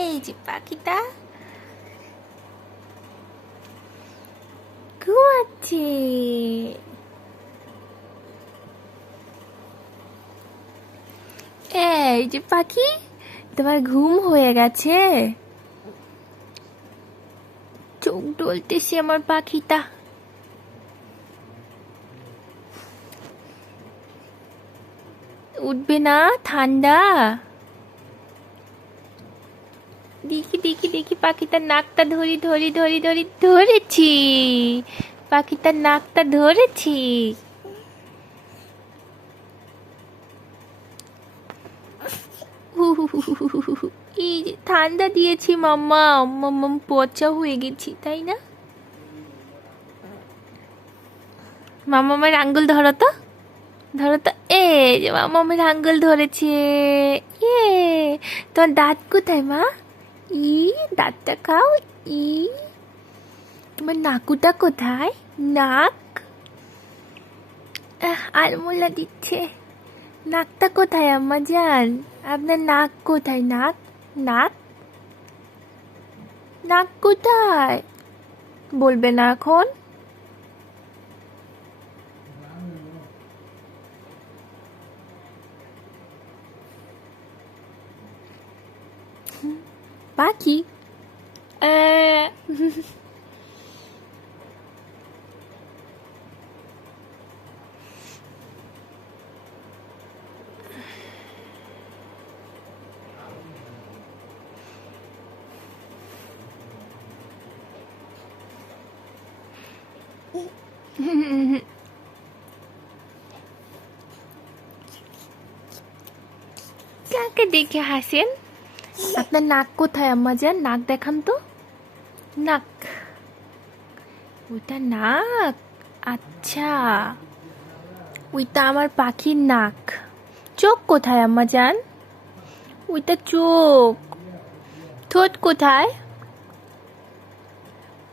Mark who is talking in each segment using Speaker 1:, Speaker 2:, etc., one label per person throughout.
Speaker 1: এই যে পাখিটা ঘুমাচ্ছে এই যে পাখি তোমার ঘুম হয়ে গেছে? চোখ ডলতেছে আমার পাখিটা। উঠবে না, ঠান্ডা। দেখি দেখি দেখি, পাখিটার নাকটা ধরি ধরি ধরি ধরি, ধরেছি। পাখিটার নাকটা ধরেছি। ঠান্ডা দিয়েছি মাম্মা মাম্মাম পচা হয়ে গেছি, তাই না? মাম্মামের আঙ্গুল ধরো তো। ধরো তো এ যে মাম্মামের আঙ্গুল ধরেছে ইয়ে তোমার দাঁত কোথায় মা ই দাঁতটা খাও ই তোমার নাকুটা কোথায় নাক আহ, আলমোলা দিচ্ছে নাকটা কোথায় আম্মা যান আপনার নাক কোথায় নাক নাক নাক কোথায় বলবে না এখন Para aqui. É. Kan que dia hasil? আপনার নাক কোথায়, আম্মা যান নাক দেখান তো। নাক। ওইটা নাক। আচ্ছা। ওইটা আমার পাখির নাক। চোখ কোথায়, আম্মা যান ওইটা চোখ। ঠোঁট কোথায়?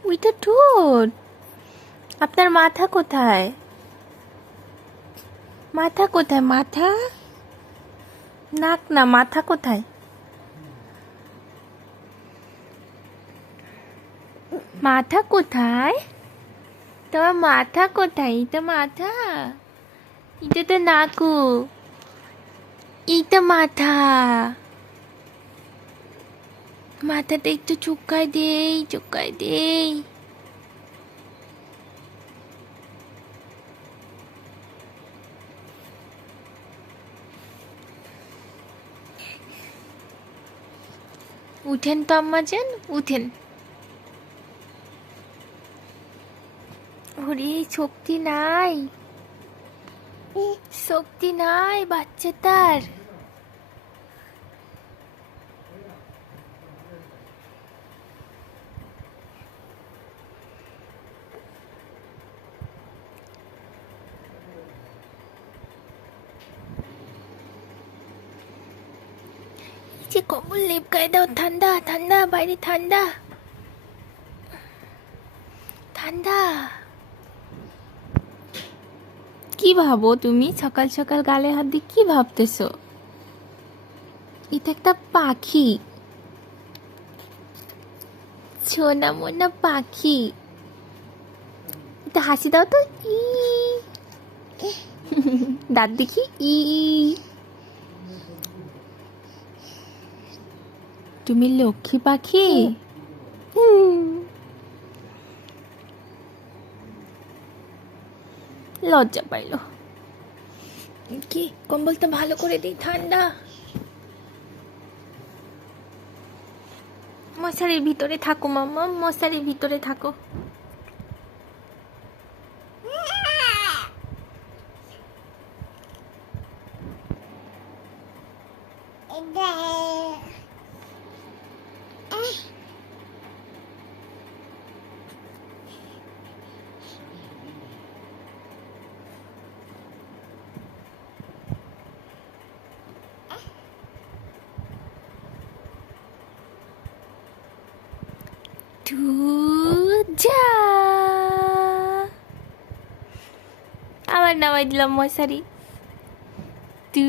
Speaker 1: ওইটা ঠোঁট। আপনার মাথা কোথায়? মাথা কোথায়? মাথা? নাক না, মাথা কোথায়? মাথা কোথায়? তোমার মাথা কোথায়? এটা মাথা? এটা তো নাকু। এটা মাথা। মাথাটা একটু চুকায় দেই চুকায় দেই। উঠেন তো আম্মা যান, উঠেন। ওরে শক্তি নাই। শক্তি নাই বাচ্চাটার। এই যে কম্বল লেপ দাও, ঠান্ডা ঠান্ডা, বাইরে ঠান্ডা। ঠান্ডা। কি ভাবো তুমি? সকাল সকাল গালে হাত দিয়ে কি ভাবতেছো? এটা একটা পাখি। সোনা মোনা পাখি। এটা হাসি দাও তো, ই। দাঁত দেখি, ই। তুমি লক্ষ্মী পাখি? লজ্জা পাইল। কি? কম্বলটা ভালো করে দিই ঠান্ডা। মশারির ভিতরে থাকো মাম্মা মশারির ভিতরে থাকো। টু যা। আবার নামাই দিলাম মশারি। টু